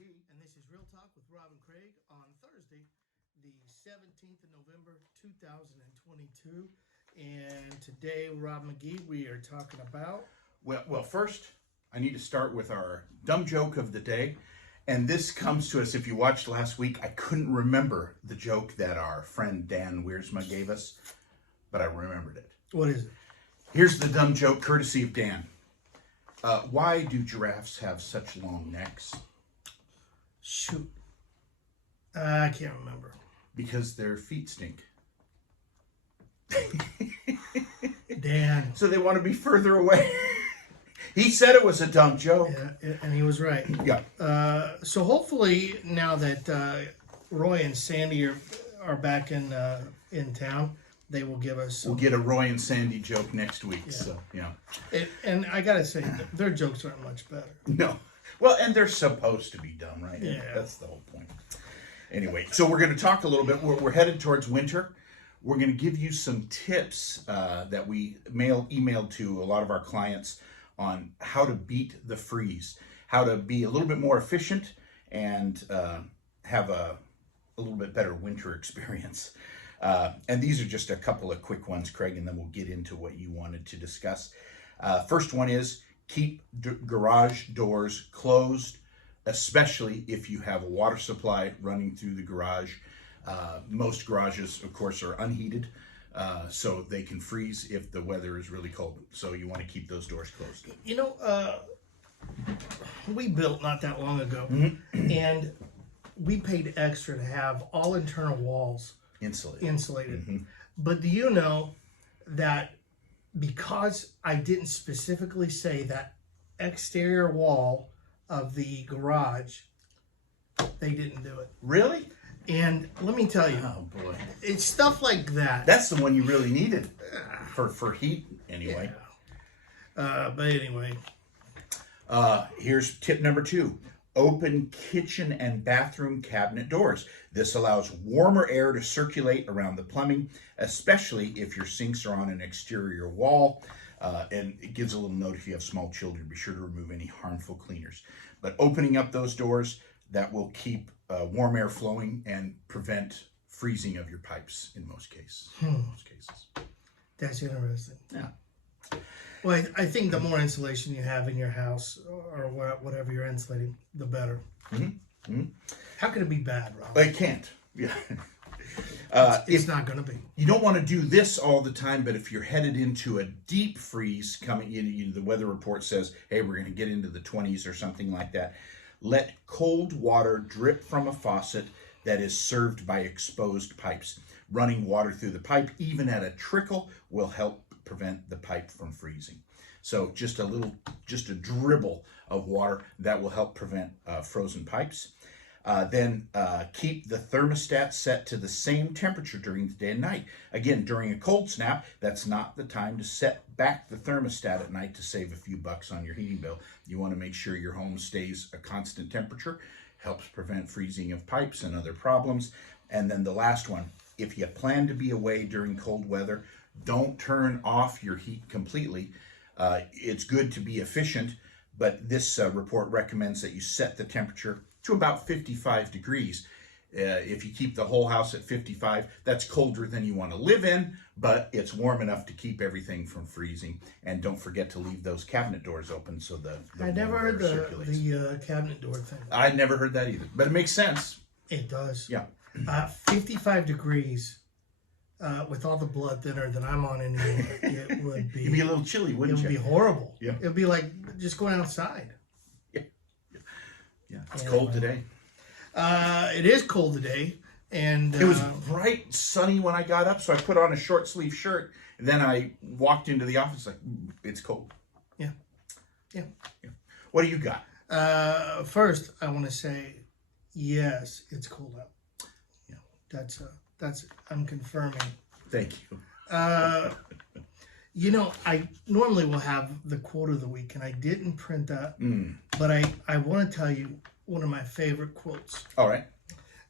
McGee, and this is Real Talk with Rob and Craig on Thursday, the 17th of November, 2022. And today, Rob McGee, we are talking about... Well, first, I need to start with our dumb joke of the day. And this comes to us, if you watched last week, I couldn't remember the joke that our friend Dan Wiersma gave us, but I remembered it. What is it? Here's the dumb joke, courtesy of Dan. Why do giraffes have such long necks? Shoot. I can't remember. Because their feet stink. Dan. So they want to be further away. He said it was a dumb joke. Yeah, and he was right. Yeah. So hopefully now that Roy and Sandy are back in town, they will give us... We'll get a Roy and Sandy joke next week. Yeah. So, yeah. And I got to say, their jokes aren't much better. No. Well, and they're supposed to be dumb, right? Yeah. That's the whole point. Anyway, so we're going to talk a little bit. We're headed towards winter. We're going to give you some tips that we emailed to a lot of our clients on how to beat the freeze, how to be a little bit more efficient and have a little bit better winter experience. And these are just a couple of quick ones, Craig, and then we'll get into what you wanted to discuss. First one is keep garage doors closed, especially if you have a water supply running through the garage. Most garages, of course, are unheated, so they can freeze if the weather is really cold. So you want to keep those doors closed. You know, we built not that long ago, and we paid extra to have all internal walls insulated. Mm-hmm. But do you know that because I didn't specifically say that exterior wall of the garage, they didn't do it. Really? And let me tell you, oh boy, it's stuff like that. That's the one you really needed for heat, anyway. Yeah. But anyway, here's tip number 2: open kitchen and bathroom cabinet doors. This allows warmer air to circulate around the plumbing, especially if your sinks are on an exterior wall. And it gives a little note if you have small children, be sure to remove any harmful cleaners. But opening up those doors, that will keep warm air flowing and prevent freezing of your pipes in most cases. That's interesting. Yeah. Well, I think the more insulation you have in your house or whatever you're insulating, the better. Mm-hmm. Mm-hmm. How can it be bad, Rob? It can't. Yeah. It's not going to be. You don't want to do this all the time, but if you're headed into a deep freeze coming in, the weather report says, hey, we're going to get into the 20s or something like that. Let cold water drip from a faucet that is served by exposed pipes. Running water through the pipe, even at a trickle, will help prevent the pipe from freezing. So just a dribble of water that will help prevent frozen pipes. Then keep the thermostat set to the same temperature during the day and night. Again, during a cold snap, that's not the time to set back the thermostat at night to save a few bucks on your heating bill. You want to make sure your home stays a constant temperature, helps prevent freezing of pipes and other problems. And then the last one, if you plan to be away during cold weather, don't turn off your heat completely. It's good to be efficient, but this report recommends that you set the temperature to about 55 degrees. If you keep the whole house at 55, that's colder than you want to live in, but it's warm enough to keep everything from freezing. And don't forget to leave those cabinet doors open so the I never heard the cabinet door thing. I never heard that either, but it makes sense. It does. Yeah. 55 degrees with all the blood thinner that I'm on in here, it would be... It'd be a little chilly, wouldn't it? It would be horrible. Yeah. It would be like just going outside. Yeah, it's cold today. It is cold today, and it was bright sunny when I got up, so I put on a short sleeve shirt, and then I walked into the office like, it's cold. Yeah. What do you got? First, I want to say, yes, it's cold out. Yeah, that's I'm confirming. Thank you. You know, I normally will have the quote of the week, and I didn't print that, but I want to tell you one of my favorite quotes. All right.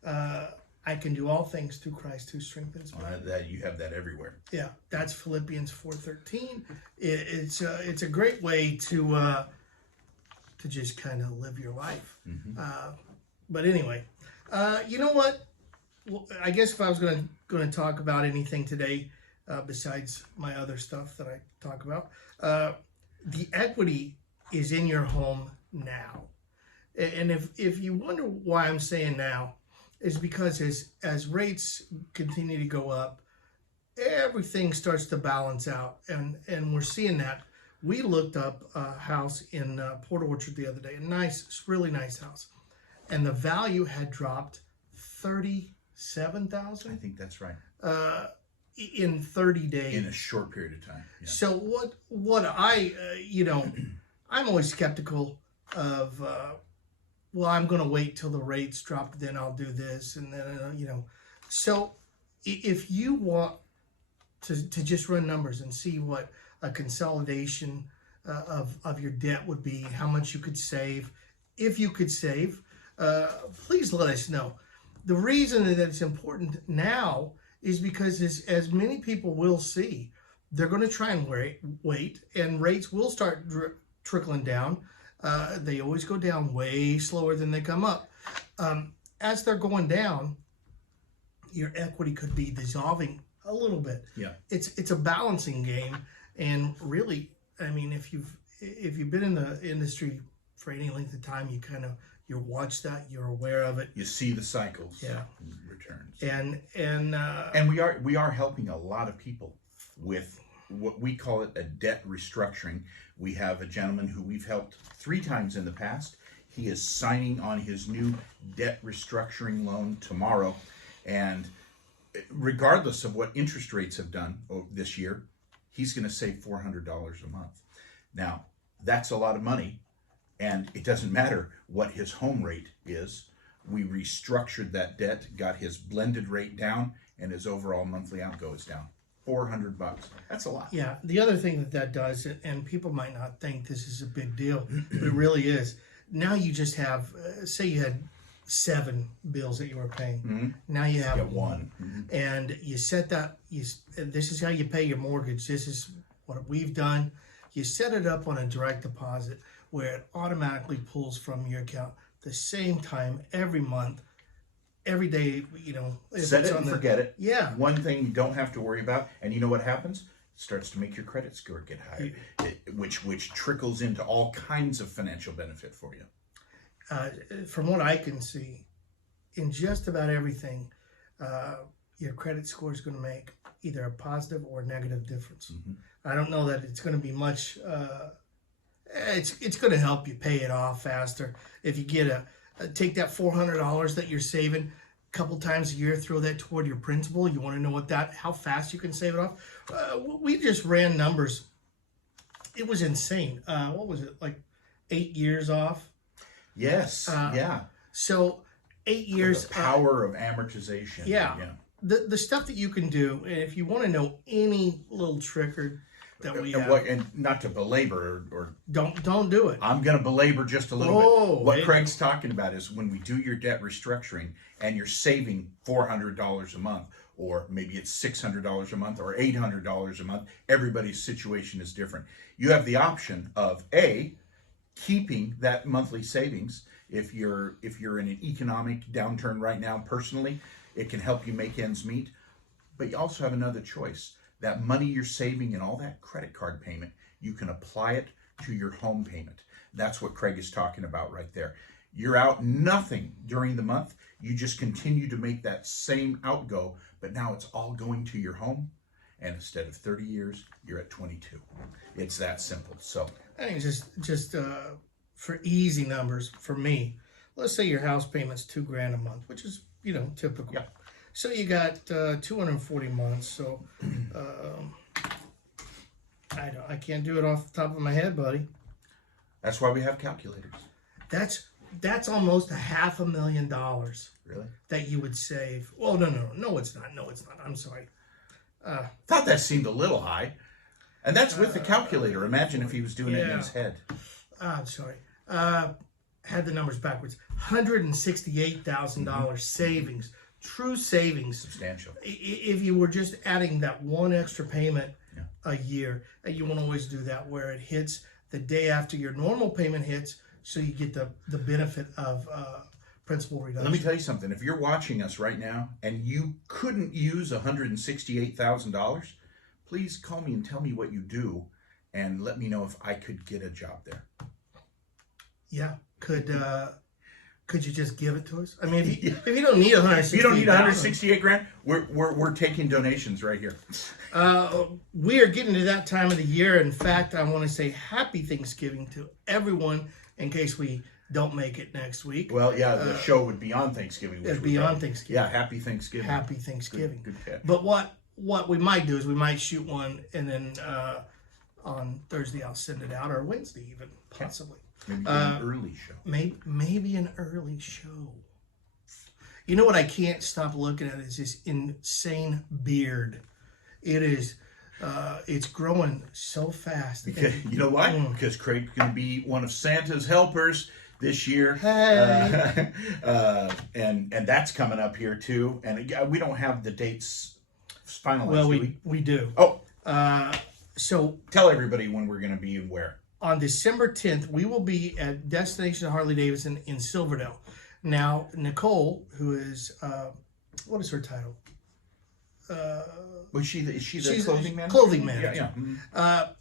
I can do all things through Christ who strengthens me. That you have that everywhere. Yeah, that's Philippians 4:13. It's a great way to just kind of live your life. Mm-hmm. But anyway, you know what? Well, I guess if I was going to talk about anything today, besides my other stuff that I talk about, the equity is in your home now. And if you wonder why I'm saying now, is because as rates continue to go up, everything starts to balance out, and we're seeing that. We looked up a house in Port Orchard the other day, a nice, really nice house, and the value had dropped $37,000. I think that's right. In 30 days. In a short period of time. Yeah. So what I I'm always skeptical of. Well, I'm going to wait till the rates drop, then I'll do this, and then So if you want to just run numbers and see what a consolidation of your debt would be, how much you could save, if you could save, please let us know. The reason that it's important now is because as many people will see, they're going to try and wait, and rates will start trickling down. They always go down way slower than they come up. As they're going down, your equity could be dissolving a little bit. Yeah, it's a balancing game, and really, I mean, if you've been in the industry for any length of time, you watch that, you're aware of it. You see the cycles. Yeah, returns. And we are helping a lot of people with what we call it a debt restructuring. We have a gentleman who we've helped 3 times in the past. He is signing on his new debt restructuring loan tomorrow, and regardless of what interest rates have done this year, he's going to save $400 a month. Now, that's a lot of money, and it doesn't matter what his home rate is. We restructured that debt, got his blended rate down, and his overall monthly outgo is down. $400. That's a lot. Yeah. The other thing that does, and people might not think this is a big deal, but it really is. Now you just have, say you had 7 bills that you were paying. Mm-hmm. Now you have Get one. Mm-hmm. And you set that. This is how you pay your mortgage. This is what we've done. You set it up on a direct deposit where it automatically pulls from your account the same time every month. Every day, Set it and forget it. Yeah. One thing you don't have to worry about, and you know what happens? It starts to make your credit score get higher, which trickles into all kinds of financial benefit for you. From what I can see, in just about everything, your credit score is going to make either a positive or a negative difference. Mm-hmm. I don't know that it's going to be much. It's going to help you pay it off faster if you get take that $400 that you're saving a couple times a year, throw that toward your principal. You want to know how fast you can save it off? We just ran numbers. It was insane. What was it, like 8 years off? Yes. Yeah. So 8 years. The power of amortization. Yeah. The stuff that you can do, and if you want to know any little trick that we have, and not to belabor or don't do it. I'm going to belabor just a little bit. What Craig's talking about is when we do your debt restructuring and you're saving $400 a month, or maybe it's $600 a month or $800 a month. Everybody's situation is different. You have the option of keeping that monthly savings. If you're in an economic downturn right now personally, it can help you make ends meet. But you also have another choice. That money you're saving and all that credit card payment, you can apply it to your home payment. That's what Craig is talking about right there. You're out nothing during the month. You just continue to make that same outgo, but now it's all going to your home. And instead of 30 years, you're at 22. It's that simple. So I think just for easy numbers for me, let's say your house payment's $2,000 a month, which is typical. Yeah. So you got 240 months. So I can't do it off the top of my head, buddy. That's why we have calculators. That's almost $500,000. Really? That you would save. Well, no, it's not. No, it's not. I'm sorry. Thought that seemed a little high. And that's with the calculator. Imagine if he was doing it in his head. I'm sorry. Had the numbers backwards. $168,000 savings. True savings. Substantial. If you were just adding that one extra payment a year, and you want to always do that where it hits the day after your normal payment hits, so you get the benefit of principal reduction. Let me tell you something. If you're watching us right now and you couldn't use $168,000, please call me and tell me what you do, and let me know if I could get a job there. Yeah, could you just give it to us? I mean, if you don't need 168, you don't need 168 grand. We're taking donations right here. We are getting to that time of the year. In fact, I want to say Happy Thanksgiving to everyone in case we don't make it next week. Well, yeah, the show would be on Thanksgiving. It'd be on Thanksgiving. Yeah, Happy Thanksgiving. Happy Thanksgiving. Good catch. But what we might do is we might shoot one, and then on Thursday I'll send it out, or Wednesday even, possibly. Maybe an early show. Maybe an early show. You know what I can't stop looking at is this insane beard. It is, it's growing so fast. Because, you know why? Because Craig's going to be one of Santa's helpers this year. Hey. And that's coming up here too. And we don't have the dates finalized. Well, we do. Oh. So tell everybody when we're going to be and where. On December 10th, we will be at Destination Harley-Davidson in Silverdale. Now, Nicole, who is, what is her title? Was she she's the clothing manager? Clothing manager. Yeah. Mm-hmm.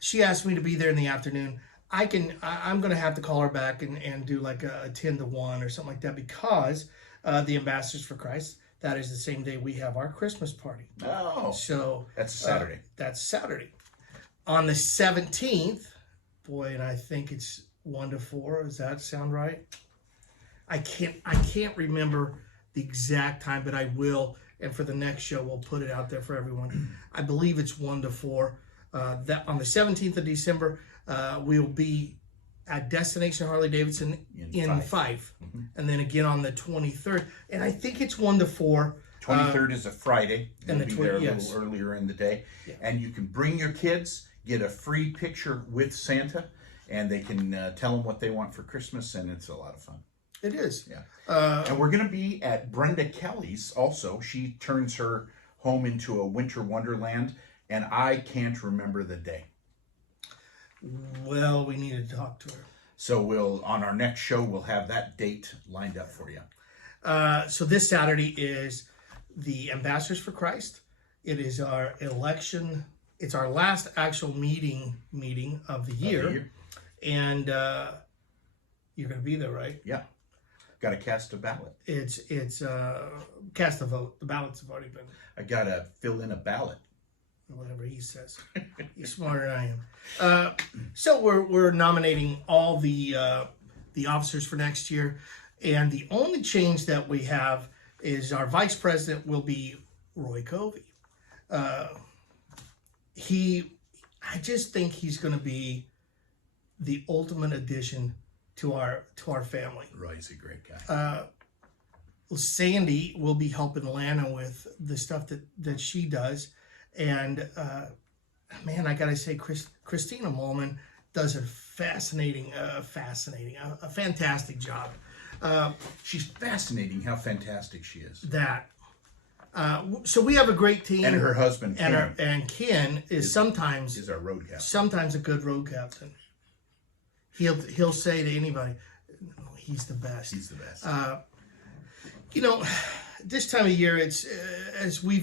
She asked me to be there in the afternoon. I'm going to have to call her back and do like a 10 to 1 or something like that, because the Ambassadors for Christ, that is the same day we have our Christmas party. Oh. So that's Saturday. That's Saturday. On the 17th, boy, and I think it's 1 to 4. Does that sound right? I can't remember the exact time, but I will. And for the next show, we'll put it out there for everyone. I believe it's 1 to 4. That on the 17th of December, we'll be at Destination Harley-Davidson in Fife. Mm-hmm. And then again on the 23rd. And I think it's 1 to 4. 23rd is a Friday. And we'll be there a little earlier in the day. Yeah. And you can bring your kids, get a free picture with Santa, and they can tell them what they want for Christmas, and it's a lot of fun. It is. Yeah. And we're going to be at Brenda Kelly's also. She turns her home into a winter wonderland, and I can't remember the day. Well, we need to talk to her. So on our next show, we'll have that date lined up for you. So this Saturday is the Ambassadors for Christ. It is our election. It's our last actual meeting of the year. And you're going to be there, right? Yeah. Got to cast a ballot. It's cast a vote. The ballots have already been. I got to fill in a ballot. Whatever he says. He's smarter than I am. So we're nominating all the officers for next year, and the only change that we have is our vice president will be Roy Covey. I just think he's going to be the ultimate addition to our family. Roy's a great guy. Sandy will be helping Lana with the stuff that she does. And, man, I got to say, Christina Molman does a fantastic job. She's fascinating how fantastic she is. So we have a great team. And her husband, Ken. And Ken is our road captain. Sometimes a good road captain. He'll say to anybody, he's the best. He's the best. This time of year, it's as we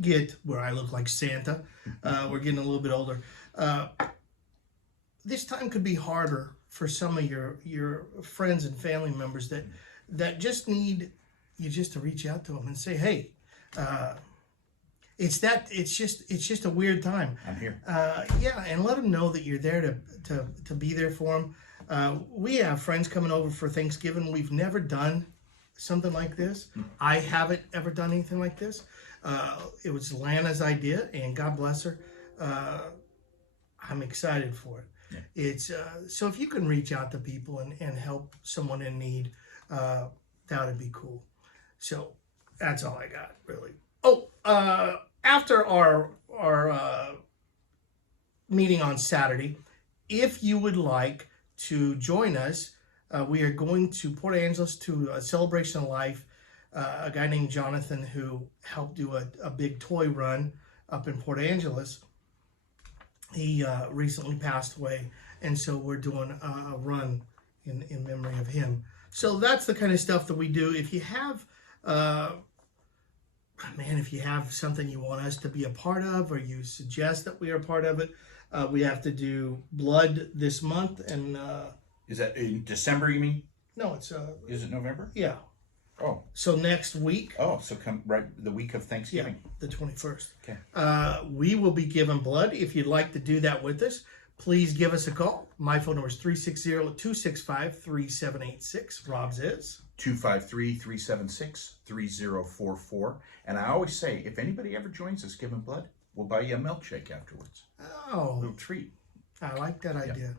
get where I look like Santa, we're getting a little bit older. This time could be harder for some of your friends and family members that just need you just to reach out to them and say, hey, it's just a weird time. I'm here. And let them know that you're there to be there for them. We have friends coming over for Thanksgiving. We've never done something like this. I haven't ever done anything like this. It was Lana's idea, and God bless her. I'm excited for it. Yeah. It's so if you can reach out to people and help someone in need, that would be cool. So that's all I got, really. Oh, after our meeting on Saturday, if you would like to join us, we are going to Port Angeles to a celebration of life. A guy named Jonathan who helped do a big toy run up in Port Angeles. He recently passed away, and so we're doing a run in memory of him. So that's the kind of stuff that we do. If you have, if you have something you want us to be a part of, or you suggest that we are part of it, we have to do blood this month. And is that in December, you mean? No, it's is it November? Yeah. Oh. So next week. Oh, so come right the week of Thanksgiving. Yeah, the 21st. Okay. We will be giving blood. If you'd like to do that with us, please give us a call. My phone number is 360-265-3786. Rob's is 253-376-3044. And I always say, if anybody ever joins us giving blood, we'll buy you a milkshake afterwards. Oh. A little treat. I like that idea.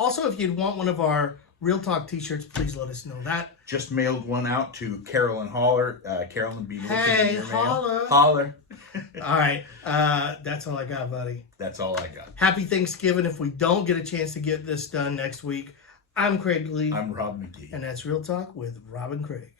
Also, if you'd want one of our Real Talk t-shirts, please let us know that. Just mailed one out to Carolyn Holler. Carolyn, be looking in your holler. mail. Holler. All right. That's all I got, buddy. That's all I got. Happy Thanksgiving. If we don't get a chance to get this done next week, I'm Craig Lee. I'm Robb McGee. And that's Real Talk with Robb and Craig.